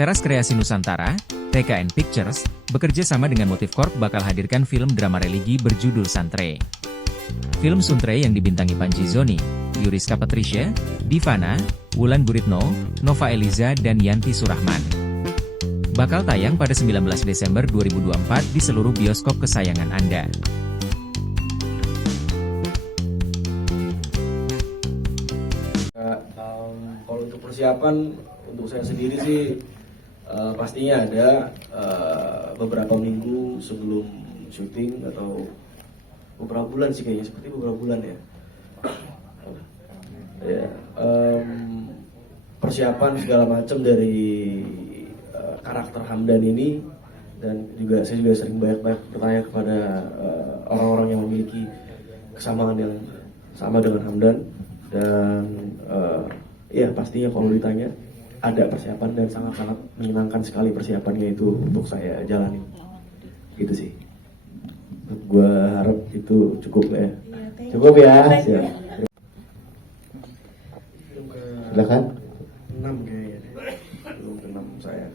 Teras Kreasi Nusantara, TKN Pictures, bekerja sama dengan Motif Corp bakal hadirkan film drama religi berjudul Santre. Film Suntre yang dibintangi Panji Zoni, Yuriska Patricia, Divana, Wulan Guritno, Nova Eliza dan Yanti Surahman. Bakal tayang pada 19 Desember 2024 di seluruh bioskop kesayangan Anda. Kalau untuk persiapan, untuk saya sendiri sih pastinya ada beberapa minggu sebelum syuting atau beberapa bulan sih kayaknya, seperti beberapa bulan ya. Persiapan segala macam dari karakter Hamdan ini, dan juga saya juga sering banyak bertanya kepada orang-orang yang memiliki kesamaan yang sama dengan Hamdan, dan ya pastinya kalau ditanya ada persiapan dan sangat-sangat menyenangkan sekali persiapannya itu untuk saya jalani. Gitu sih. Gue harap itu cukup ya. Cukup ya. Silakan. 6 kayaknya. Belum ke 6 saya.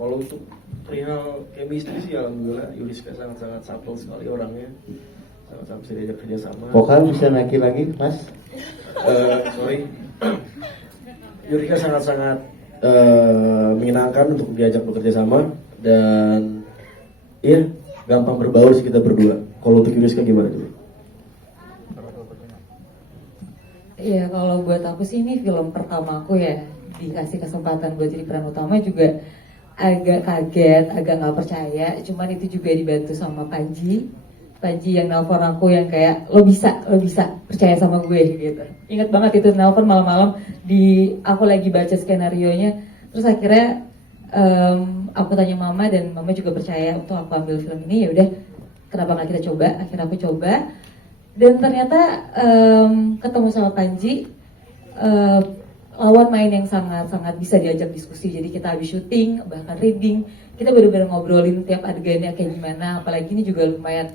Kalau untuk perihal chemistry sih alhamdulillah Yuriska sangat-sangat supel sekali orangnya. Sangat-sangat bisa diajak kerja sama. Vokal bisa naik lagi, Mas? Sorry. Yurika sangat-sangat menyenangkan untuk diajak bekerja sama, dan iya gampang berbaur sih kita berdua. Kalau untuk Yuriska gimana tuh? Iya, kalau buat aku sih ini film pertama aku ya, dikasih kesempatan buat jadi peran utama juga agak kaget, agak nggak percaya. Cuman itu juga dibantu sama Panji yang nelpon aku yang kayak lo bisa percaya sama gue gitu. Ingat banget itu nelpon malam-malam di aku lagi baca skenarionya, terus akhirnya aku tanya mama dan mama juga percaya untuk aku ambil film ini. Ya udah, kenapa nggak kita coba? Akhirnya aku coba dan ternyata ketemu sama Panji, lawan main yang sangat bisa diajak diskusi. Jadi kita habis syuting bahkan reading, kita benar-benar ngobrolin tiap adegannya kayak gimana. Apalagi ini juga lumayan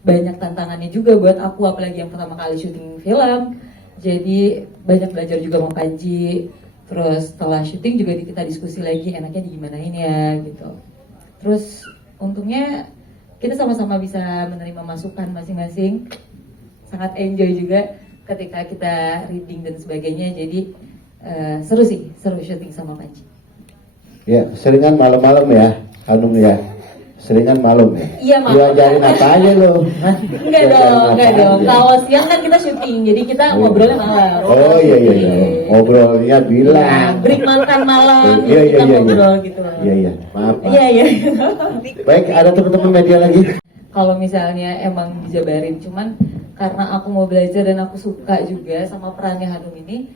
banyak tantangannya juga buat aku, apalagi yang pertama kali syuting film. Jadi banyak belajar juga sama Panji. Terus setelah syuting juga kita diskusi lagi enaknya digimanain ya gitu. Terus untungnya kita sama-sama bisa menerima masukan masing-masing. Sangat enjoy juga ketika kita reading dan sebagainya. Jadi seru syuting sama Panji. Ya, seringan malam-malam ya, Hanum ya. Seringan malam ya? Iya, malam. Lu ajarin apa aja lo? Enggak dong. Kalau siang kan kita syuting, jadi kita ngobrolnya malam. Oh iya. Ngobrolnya bilang. Nah, break makan malam, Iya. ngobrol gitu. Iya. Maaf. Iya. Baik, ada teman-teman media lagi? Kalau misalnya emang dijabarin, cuman karena aku mau belajar dan aku suka juga sama perannya Hanum ini,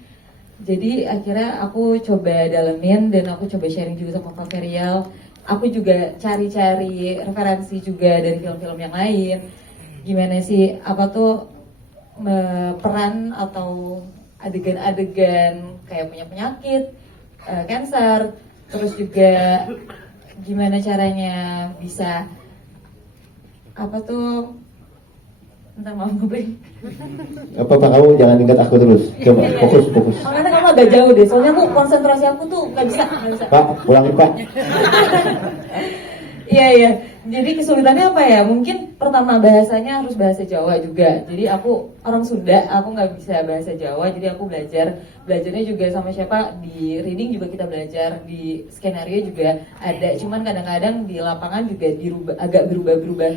jadi akhirnya aku coba dalemin dan aku coba sharing juga sama Kak Ferial. Aku juga cari-cari referensi juga dari film-film yang lain. Gimana sih, apa tuh peran atau adegan-adegan kayak punya penyakit, cancer, terus juga gimana caranya bisa apa tuh, entar mau ngobrol. Apa kamu jangan ingat aku terus. Coba fokus. Karena kamu agak jauh deh, soalnya aku konsentrasi aku tuh nggak bisa. Pak, pulangin Pak. Iya. Jadi kesulitannya apa ya? Mungkin pertama bahasanya harus bahasa Jawa juga. Jadi aku orang Sunda, aku nggak bisa bahasa Jawa. Jadi aku belajarnya juga sama siapa, di reading juga kita belajar, di skenario juga ada. Cuman kadang-kadang di lapangan juga agak berubah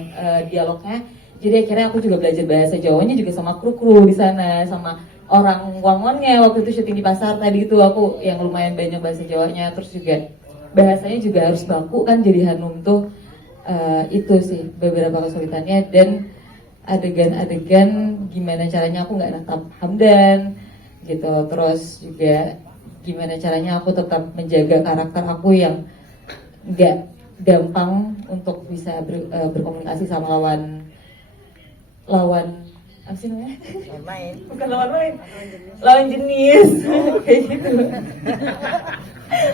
dialognya. Jadi akhirnya aku juga belajar bahasa Jawanya juga sama kru di sana, sama orang Wangonnya waktu itu syuting di pasar tadi itu aku yang lumayan banyak bahasa Jawanya. Terus juga bahasanya juga harus baku kan, jadi Hanum tuh itu sih beberapa kesulitannya. Dan adegan-adegan gimana caranya aku nggak natap Hamdan gitu. Terus juga gimana caranya aku tetap menjaga karakter aku yang nggak gampang untuk bisa berkomunikasi sama lawan apa sih namanya? Main. Bukan lawan main, lawan jenis. Kayak gitu.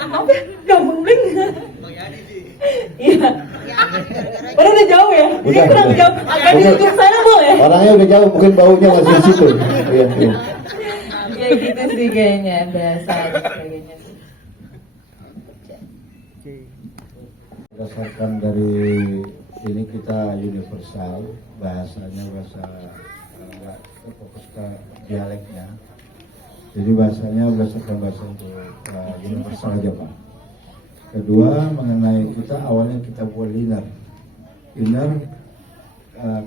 Apa? Gampang bling. Iya. Padahal udah jauh ya. Ini Udah, kurang udah. jauh. Agak di ujung sana boleh. Orangnya udah jauh, mungkin baunya masih di situ. Iya, iya. Ya gitu sih kayaknya bahasa dan sebagainya sih. Berdasarkan dari ini kita universal, bahasanya bahasa nggak fokus ke dialeknya. Jadi bahasanya berdasarkan bahasa untuk universal aja Pak. Kedua mengenai kita awalnya kita buat liner.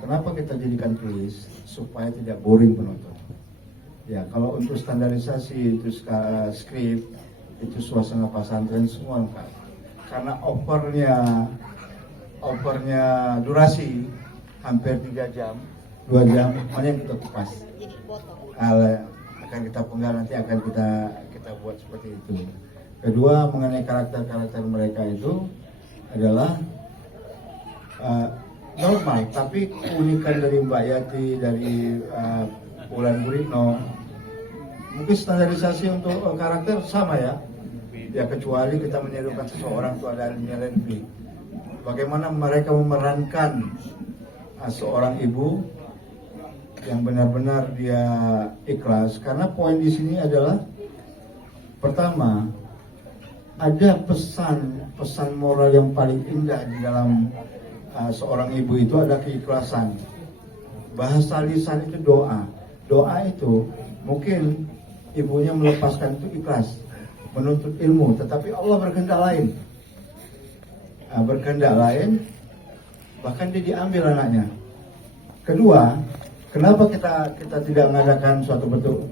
Kenapa kita jadikan tulis supaya tidak boring penonton. Ya kalau untuk standarisasi itu skrip itu suasana pesantren semua lengkap. Karena overnya durasi hampir 3 jam, 2 jam, mana yang kita kupas. Akan kita penggal nanti akan kita buat seperti itu. Kedua mengenai karakter-karakter mereka itu adalah normal, tapi keunikan dari Mbak Yati, dari Wulan Guritno, mungkin standarisasi untuk karakter sama ya. Ya kecuali kita menirukan seseorang itu ada Lenby. Bagaimana mereka memerankan seorang ibu yang benar-benar dia ikhlas. Karena poin di sini adalah pertama ada pesan moral yang paling indah di dalam seorang ibu itu ada keikhlasan. Bahasa lisan itu doa. Doa itu mungkin ibunya melepaskan itu ikhlas, menuntut ilmu, tetapi Allah berkehendak lain. Berkehendak lain, bahkan dia diambil anaknya. Kedua, kenapa kita tidak mengadakan suatu bentuk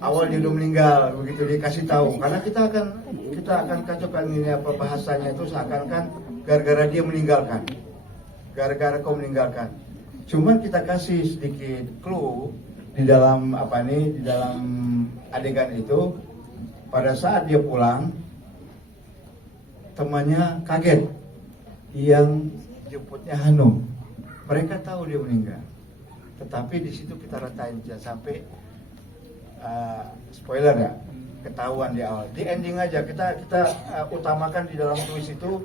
awal dia udah meninggal, begitu dikasih tahu, karena kita akan kacaukan ini apa bahasanya itu seakan-akan gara-gara dia meninggalkan, gara-gara kau meninggalkan. Cuman kita kasih sedikit clue di dalam di dalam adegan itu, pada saat dia pulang temannya kaget, yang jemputnya Hanum, mereka tahu dia meninggal, tetapi di situ kita ratain jangan sampai spoiler ya, ketahuan di awal. Di ending aja kita utamakan di dalam twist itu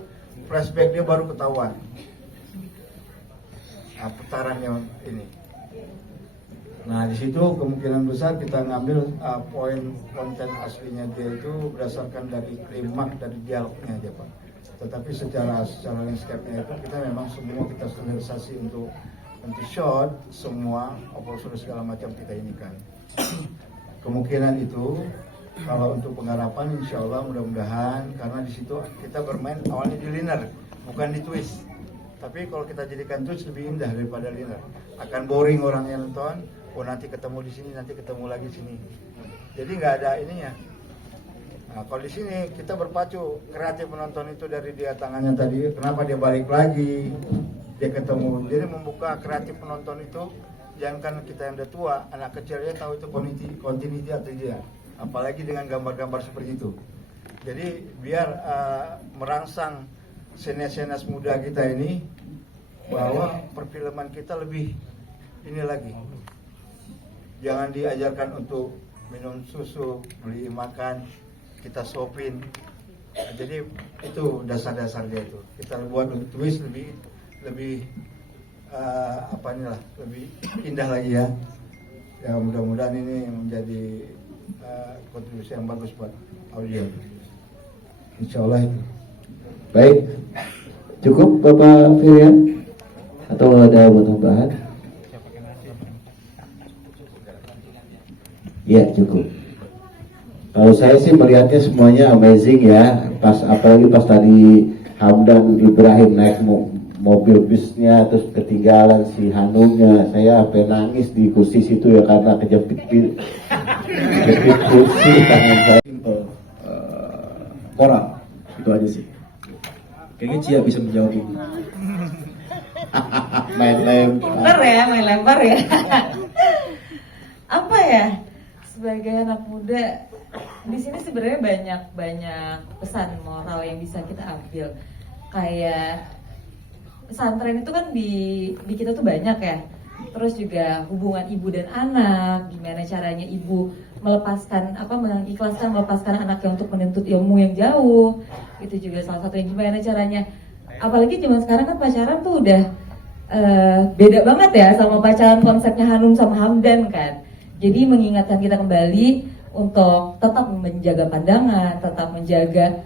flashback dia baru ketahuan. Putarannya ini. Nah di situ kemungkinan besar kita ngambil poin konten aslinya dia itu berdasarkan dari klimaks dari dialognya aja Pak. Tetapi secara landscape-nya itu kita memang semua kita standarisasi untuk shot semua operasional segala macam kita ini kan. Kemungkinan itu kalau untuk penggarapan insya Allah mudah-mudahan, karena di situ kita bermain awalnya di linear bukan di twist. Tapi kalau kita jadikan twist lebih indah daripada linear. Akan boring orang yang nonton. Oh nanti ketemu di sini, nanti ketemu lagi di sini. Jadi nggak ada ininya. Nah, kalau di sini kita berpacu kreatif penonton itu dari dia tangannya tadi, kenapa dia balik lagi, dia ketemu. Jadi membuka kreatif penonton itu, jangan kan kita yang udah tua, anak kecil dia tahu itu continuity atau dia. Apalagi dengan gambar-gambar seperti itu. Jadi biar merangsang senior-senior muda kita ini bahwa perfilman kita lebih ini lagi. Jangan diajarkan untuk minum susu, beli makan, kita sopin. Jadi itu dasar-dasarnya itu. Kita buat twist lebih lebih indah lagi ya. Ya mudah-mudahan ini menjadi kontribusi yang bagus buat audio. Insya Allah itu. Baik, cukup Bapak Firian atau ada mau tambahan? Ya cukup. Kalau saya sih melihatnya semuanya amazing ya. Apalagi pas tadi Hamdan Ibrahim naik mobil bisnya terus ketinggalan si Hanumnya, saya sampai nangis di kursi situ ya karena kejepit kursi tangan saya. Koral itu aja sih. Kayaknya Cia bisa menjawab ini. main lempar ya. Apa ya? Sebagai anak muda di sini sebenarnya banyak pesan moral yang bisa kita ambil. Kayak pesantren itu kan di kita tuh banyak ya. Terus juga hubungan ibu dan anak, gimana caranya ibu melepaskan anaknya untuk menuntut ilmu yang jauh. Itu juga salah satu yang gimana caranya. Apalagi zaman sekarang kan pacaran tuh udah beda banget ya sama pacaran konsepnya Hanum sama Hamdan kan. Jadi mengingatkan kita kembali untuk tetap menjaga pandangan, tetap menjaga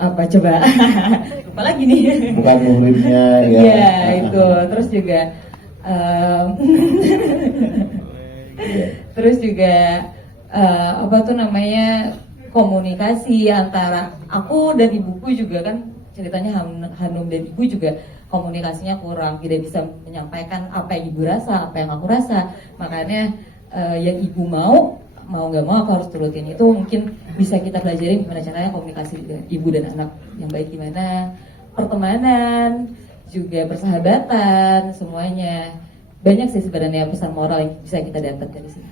apa coba lupa lagi nih, bukan muridnya ya. Iya itu, terus juga terus juga komunikasi antara aku dan ibuku juga kan, ceritanya Hanum dan ibu juga komunikasinya kurang, tidak bisa menyampaikan apa yang ibu rasa, apa yang aku rasa. Makanya yang ibu mau nggak mau aku harus turutin. Itu mungkin bisa kita pelajarin gimana caranya komunikasi ibu dan anak yang baik, gimana pertemanan, juga persahabatan, semuanya. Banyak sih sebenarnya pesan moral yang bisa kita dapat dari sini.